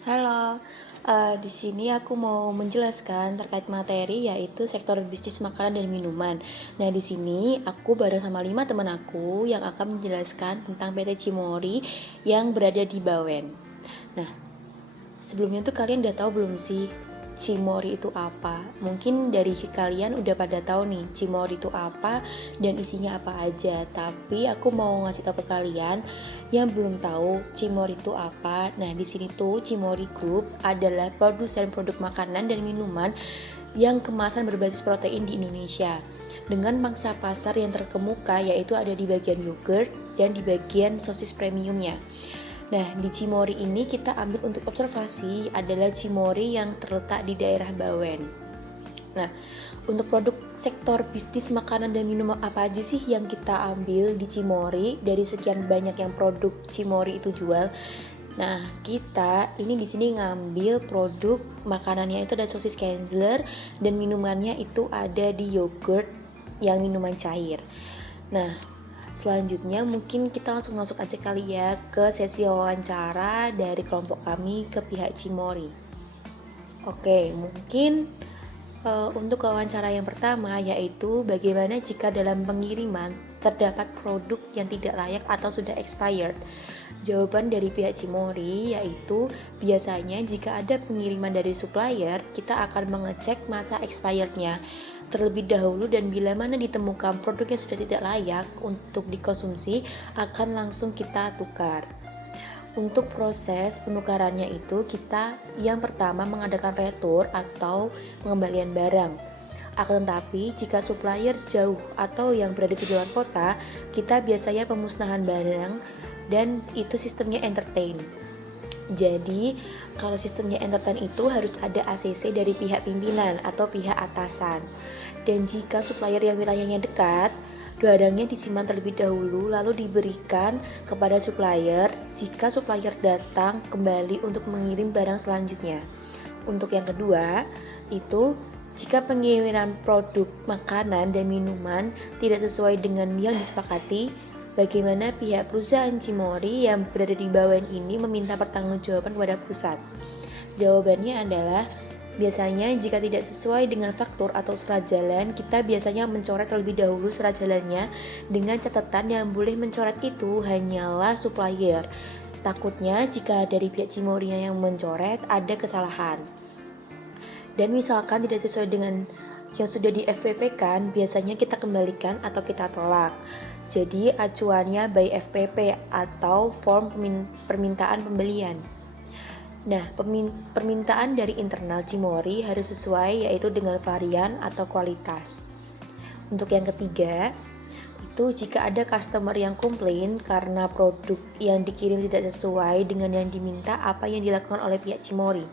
Halo, di sini aku mau menjelaskan terkait materi yaitu sektor bisnis makanan dan minuman. Nah, di sini aku bareng sama 5 teman aku yang akan menjelaskan tentang PT Cimory yang berada di Bawen. Nah, sebelumnya tuh kalian udah tahu belum sih Cimory itu apa? Mungkin dari kalian udah pada tahu nih Cimory itu apa dan isinya apa aja. Tapi aku mau ngasih tahu ke kalian yang belum tahu Cimory itu apa. Nah, di sini tuh Cimory Group adalah produsen produk makanan dan minuman yang kemasan berbasis protein di Indonesia dengan mangsa pasar yang terkemuka yaitu ada di bagian yogurt dan di bagian sosis premiumnya. Nah, di Cimory ini kita ambil untuk observasi adalah Cimory yang terletak di daerah Bawen. Nah, untuk produk sektor bisnis makanan dan minuman apa aja sih yang kita ambil di Cimory dari sekian banyak yang produk Cimory itu jual? Nah, kita ini di sini ngambil produk makanannya itu ada sosis Kenzler dan minumannya itu ada di yogurt yang minuman cair. Nah, selanjutnya mungkin kita langsung masuk aja kali ya ke sesi wawancara dari kelompok kami ke pihak Cimory. Oke, mungkin untuk wawancara yang pertama yaitu bagaimana jika dalam pengiriman terdapat produk yang tidak layak atau sudah expired. Jawaban dari pihak Cimory yaitu biasanya jika ada pengiriman dari supplier, kita akan mengecek masa expirednya terlebih dahulu dan bila mana ditemukan produk yang sudah tidak layak untuk dikonsumsi akan langsung kita tukar. Untuk proses penukarannya itu kita yang pertama mengadakan retur atau pengembalian barang. Akan tetapi jika supplier jauh atau yang berada di luar kota, kita biasanya pemusnahan barang dan itu sistemnya entertain. Jadi kalau sistemnya entertain itu harus ada ACC dari pihak pimpinan atau pihak atasan. Dan jika supplier yang wilayahnya dekat, barangnya disimpan terlebih dahulu lalu diberikan kepada supplier jika supplier datang kembali untuk mengirim barang selanjutnya. Untuk yang kedua, itu jika pengiriman produk makanan dan minuman tidak sesuai dengan yang disepakati, bagaimana pihak perusahaan Cimory yang berada di Bawen ini meminta pertanggungjawaban kepada pusat? Jawabannya adalah biasanya jika tidak sesuai dengan faktur atau surat jalan, kita biasanya mencoret terlebih dahulu surat jalannya dengan catatan yang boleh mencoret itu hanyalah supplier. Takutnya jika dari pihak Cimory yang mencoret ada kesalahan. Dan misalkan tidak sesuai dengan yang sudah di FPP kan, biasanya kita kembalikan atau kita tolak. Jadi acuannya by FPP atau form permintaan pembelian. Nah, permintaan dari internal Cimory harus sesuai yaitu dengan varian atau kualitas. Untuk yang ketiga, itu jika ada customer yang komplain karena produk yang dikirim tidak sesuai dengan yang diminta, apa yang dilakukan oleh pihak Cimory?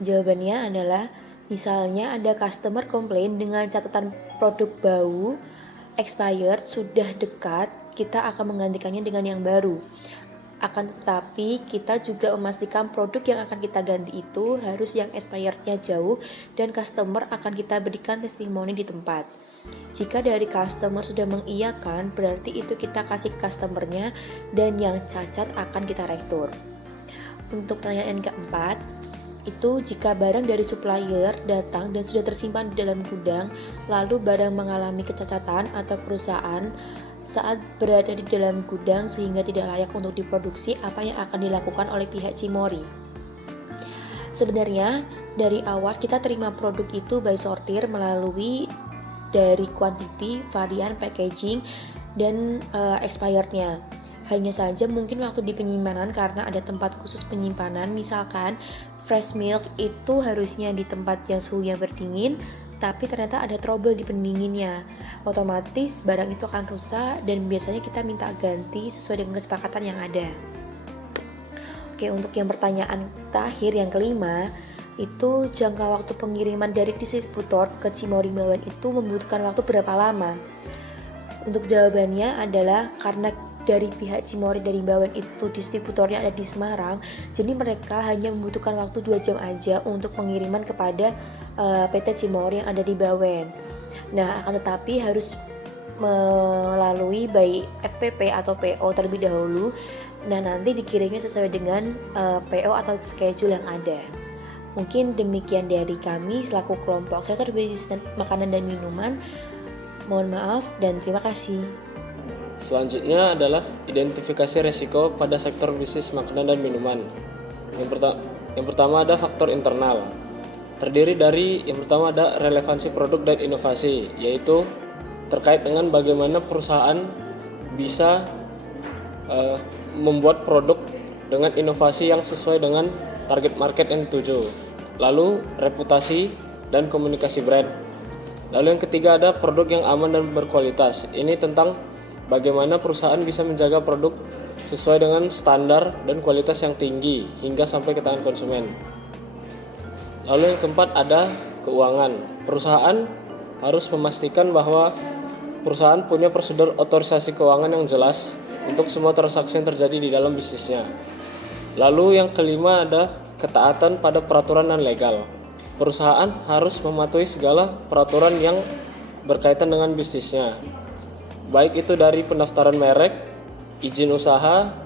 Jawabannya adalah misalnya ada customer komplain dengan catatan produk bau, expired, sudah dekat, kita akan menggantikannya dengan yang baru. Akan tetapi kita juga memastikan produk yang akan kita ganti itu harus yang expirednya jauh dan customer akan kita berikan testimoni di tempat. Jika dari customer sudah mengiyakan, berarti itu kita kasih customernya dan yang cacat akan kita retur. Untuk pertanyaan keempat, itu jika barang dari supplier datang dan sudah tersimpan di dalam gudang, lalu barang mengalami kecacatan atau kerusakan saat berada di dalam gudang sehingga tidak layak untuk diproduksi, apa yang akan dilakukan oleh pihak Cimory? Sebenarnya dari awal kita terima produk itu by sortir melalui dari quantity, varian, packaging, dan expirednya. Hanya saja mungkin waktu di penyimpanan karena ada tempat khusus penyimpanan, misalkan fresh milk itu harusnya di tempat yang suhunya berdingin, tapi ternyata ada trouble di pendinginnya. Otomatis barang itu akan rusak dan biasanya kita minta ganti sesuai dengan kesepakatan yang ada. Oke, untuk yang pertanyaan terakhir yang kelima, itu jangka waktu pengiriman dari distributor ke Cimory Bawen itu membutuhkan waktu berapa lama? Untuk jawabannya adalah karena dari pihak Cimory dari Bawen itu distributornya ada di Semarang, jadi mereka hanya membutuhkan waktu 2 jam aja untuk pengiriman kepada PT Cimory yang ada di Bawen. Nah, akan tetapi harus melalui by FPP atau PO terlebih dahulu. Nah, nanti dikirimnya sesuai dengan PO atau schedule yang ada. Mungkin demikian dari kami selaku kelompok sektor bisnis makanan dan minuman. Mohon maaf dan terima kasih. Selanjutnya adalah identifikasi resiko pada sektor bisnis makanan dan minuman. Yang pertama ada faktor internal. Terdiri dari yang pertama ada relevansi produk dan inovasi, yaitu terkait dengan bagaimana perusahaan bisa membuat produk dengan inovasi yang sesuai dengan target market yang dituju. Lalu reputasi dan komunikasi brand. Lalu yang ketiga ada produk yang aman dan berkualitas. Ini tentang bagaimana perusahaan bisa menjaga produk sesuai dengan standar dan kualitas yang tinggi hingga sampai ke tangan konsumen. Lalu yang keempat ada keuangan. Perusahaan harus memastikan bahwa perusahaan punya prosedur otorisasi keuangan yang jelas untuk semua transaksi yang terjadi di dalam bisnisnya. Lalu yang kelima ada ketaatan pada peraturan dan legal. Perusahaan harus mematuhi segala peraturan yang berkaitan dengan bisnisnya, baik itu dari pendaftaran merek, izin usaha,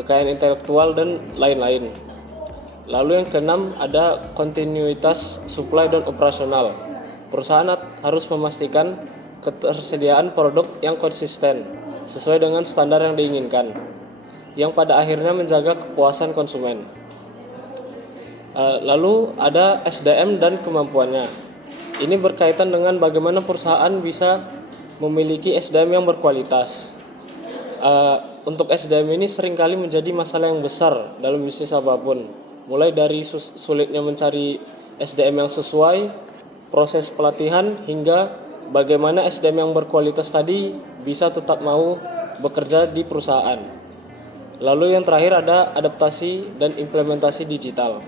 kekayaan intelektual, dan lain-lain. Lalu yang keenam ada kontinuitas supply dan operasional. Perusahaan harus memastikan ketersediaan produk yang konsisten sesuai dengan standar yang diinginkan, yang pada akhirnya menjaga kepuasan konsumen. Lalu ada SDM dan kemampuannya. Ini berkaitan dengan bagaimana perusahaan bisa memiliki SDM yang berkualitas. Untuk SDM ini seringkali menjadi masalah yang besar dalam bisnis apapun. Mulai dari sulitnya mencari SDM yang sesuai, proses pelatihan, hingga bagaimana SDM yang berkualitas tadi bisa tetap mau bekerja di perusahaan. Lalu yang terakhir ada adaptasi dan implementasi digital.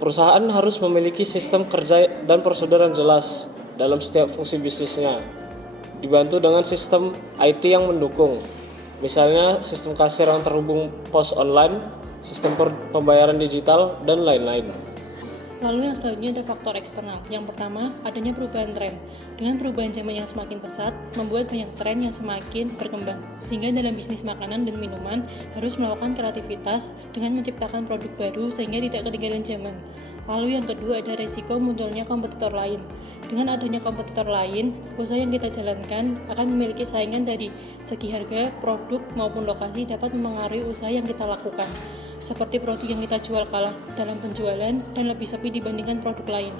Perusahaan harus memiliki sistem kerja dan prosedur yang jelas dalam setiap fungsi bisnisnya, dibantu dengan sistem IT yang mendukung, misalnya sistem kasir yang terhubung pos online, sistem pembayaran digital, dan lain-lain. Lalu yang selanjutnya ada faktor eksternal. Yang pertama, adanya perubahan tren. Dengan perubahan zaman yang semakin pesat, membuat banyak tren yang semakin berkembang. Sehingga dalam bisnis makanan dan minuman harus melakukan kreativitas dengan menciptakan produk baru sehingga tidak ketinggalan zaman. Lalu yang kedua ada resiko munculnya kompetitor lain. Dengan adanya kompetitor lain, usaha yang kita jalankan akan memiliki saingan dari segi harga, produk, maupun lokasi dapat mempengaruhi usaha yang kita lakukan. Seperti produk yang kita jual kalah dalam penjualan dan lebih sepi dibandingkan produk lain.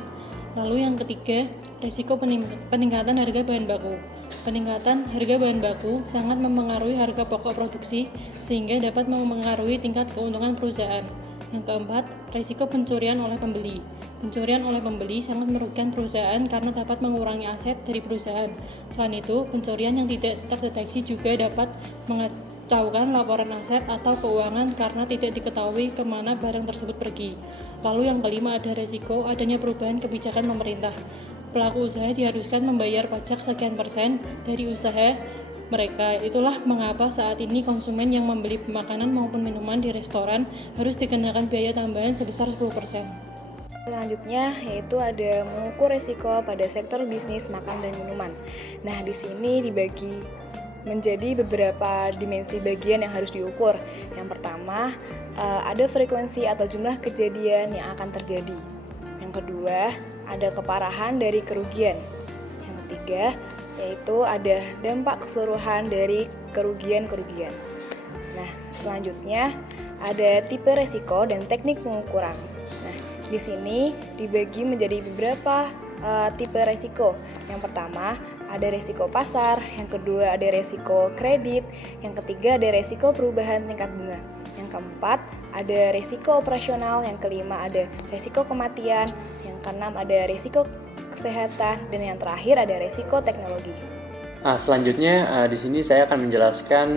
Lalu yang ketiga, risiko peningkatan harga bahan baku. Peningkatan harga bahan baku sangat mempengaruhi harga pokok produksi sehingga dapat mempengaruhi tingkat keuntungan perusahaan. Yang keempat, risiko pencurian oleh pembeli. Pencurian oleh pembeli sangat merugikan perusahaan karena dapat mengurangi aset dari perusahaan. Selain itu, pencurian yang tidak terdeteksi juga dapat mengacaukan laporan aset atau keuangan karena tidak diketahui kemana barang tersebut pergi. Lalu yang kelima ada risiko adanya perubahan kebijakan pemerintah. Pelaku usaha diharuskan membayar pajak sekian persen dari usaha mereka. Itulah mengapa saat ini konsumen yang membeli makanan maupun minuman di restoran harus dikenakan biaya tambahan sebesar 10%. Selanjutnya yaitu ada mengukur risiko pada sektor bisnis makan dan minuman. Nah, di sini dibagi menjadi beberapa dimensi bagian yang harus diukur. Yang pertama, ada frekuensi atau jumlah kejadian yang akan terjadi. Yang kedua, ada keparahan dari kerugian. Yang ketiga, yaitu ada dampak keseluruhan dari kerugian-kerugian. Nah, selanjutnya ada tipe resiko dan teknik pengukuran. Nah, di sini dibagi menjadi beberapa tipe resiko. Yang pertama, ada resiko pasar, yang kedua ada resiko kredit, yang ketiga ada resiko perubahan tingkat bunga. Yang keempat, ada resiko operasional, yang kelima ada resiko kematian, yang keenam ada resiko kesehatan, dan yang terakhir ada resiko teknologi. Selanjutnya di sini saya akan menjelaskan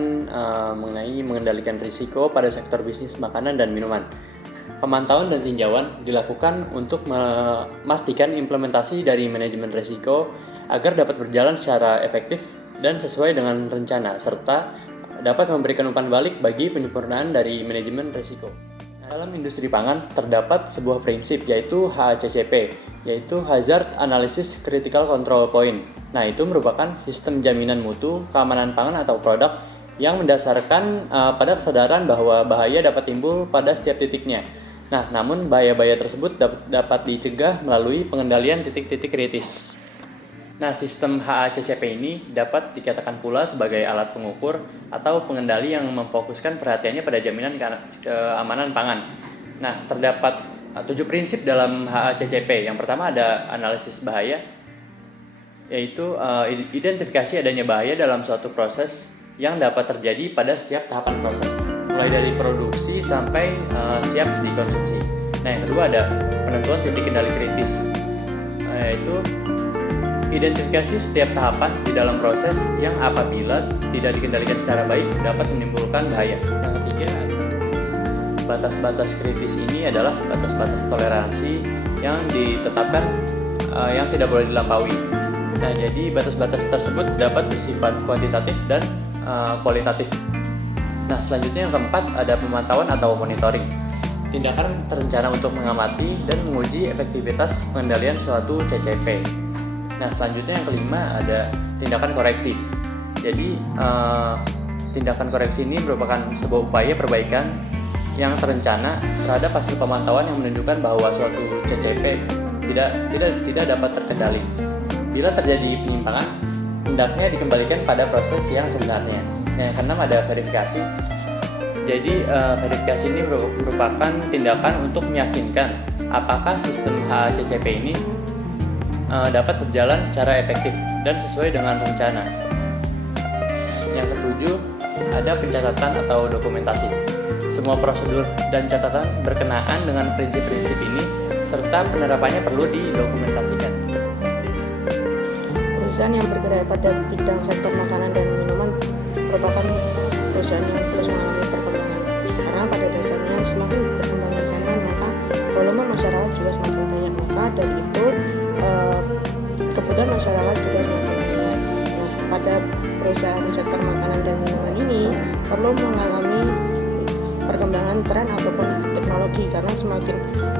mengenai mengendalikan risiko pada sektor bisnis makanan dan minuman. Pemantauan dan tinjauan dilakukan untuk memastikan implementasi dari manajemen risiko agar dapat berjalan secara efektif dan sesuai dengan rencana, serta dapat memberikan umpan balik bagi penyempurnaan dari manajemen risiko. Dalam industri pangan terdapat sebuah prinsip yaitu HACCP, yaitu Hazard Analysis Critical Control Point. Nah, itu merupakan sistem jaminan mutu keamanan pangan atau produk yang mendasarkan pada kesadaran bahwa bahaya dapat timbul pada setiap titiknya. Nah, namun bahaya-bahaya tersebut dapat dicegah melalui pengendalian titik-titik kritis. Nah, sistem HACCP ini dapat dikatakan pula sebagai alat pengukur atau pengendali yang memfokuskan perhatiannya pada jaminan keamanan pangan. Nah, terdapat 7 prinsip dalam HACCP. Yang pertama ada analisis bahaya, yaitu identifikasi adanya bahaya dalam suatu proses yang dapat terjadi pada setiap tahapan proses, mulai dari produksi sampai siap dikonsumsi. Nah, yang kedua ada penentuan titik kendali kritis, yaitu identifikasi setiap tahapan di dalam proses yang apabila tidak dikendalikan secara baik dapat menimbulkan bahaya. Yang ketiga, batas-batas kritis ini adalah batas-batas toleransi yang ditetapkan yang tidak boleh dilampaui. Nah, jadi batas-batas tersebut dapat bersifat kuantitatif dan kualitatif. Nah, selanjutnya yang keempat ada pemantauan atau monitoring. Tindakan terencana untuk mengamati dan menguji efektivitas pengendalian suatu CCP. Nah, selanjutnya yang kelima ada tindakan koreksi. Jadi, tindakan koreksi ini merupakan sebuah upaya perbaikan yang terencana terhadap hasil pemantauan yang menunjukkan bahwa suatu CCP tidak dapat terkendali. Bila terjadi penyimpangan, hendaknya dikembalikan pada proses yang sebenarnya. Nah, yang keenam ada verifikasi. Jadi, verifikasi ini merupakan tindakan untuk meyakinkan apakah sistem HACCP ini dapat berjalan secara efektif dan sesuai dengan rencana. Yang ketujuh, ada pencatatan atau dokumentasi. Semua prosedur dan catatan berkenaan dengan prinsip-prinsip ini serta penerapannya perlu didokumentasikan. Perusahaan yang bergerak pada bidang sektor makanan dan minuman merupakan perusahaan yang terus mengalami perkembangan. Karena pada dasarnya semakin berkembangnya zaman, maka volume masyarakat juga semakin banyak. Maka dari itu kebutuhan masyarakat juga semakin banyak. Nah, pada perusahaan sektor makanan dan minuman ini perlu mengalami perkembangan tren ataupun teknologi, karena semakin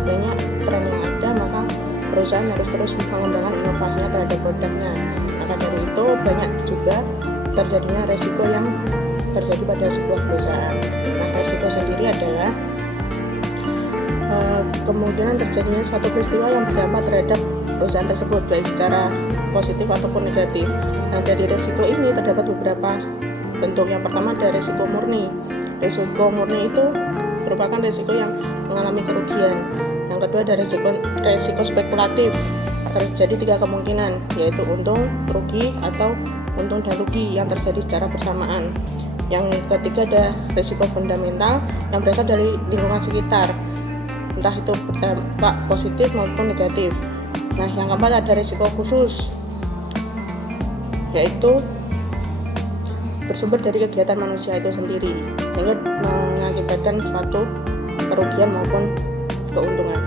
banyak tren yang ada, maka perusahaan harus terus mengembangkan inovasinya terhadap produknya. Maka dari itu banyak juga terjadinya resiko yang terjadi pada sebuah perusahaan. Nah, resiko sendiri adalah kemungkinan terjadinya suatu peristiwa yang berdampak terhadap perusahaan tersebut, baik secara positif ataupun negatif. Nah, dari resiko ini terdapat beberapa bentuk. Yang pertama ada resiko murni. Resiko murni itu merupakan resiko yang mengalami kerugian. Yang kedua ada resiko spekulatif. Terjadi 3 kemungkinan, yaitu untung, rugi, atau untung dan rugi yang terjadi secara bersamaan. Yang ketiga ada resiko fundamental yang berasal dari lingkungan sekitar, entah itu berdampak positif maupun negatif. Nah, yang keempat ada resiko khusus, yaitu bersumber dari kegiatan manusia itu sendiri, sehingga mengakibatkan suatu kerugian maupun keuntungan.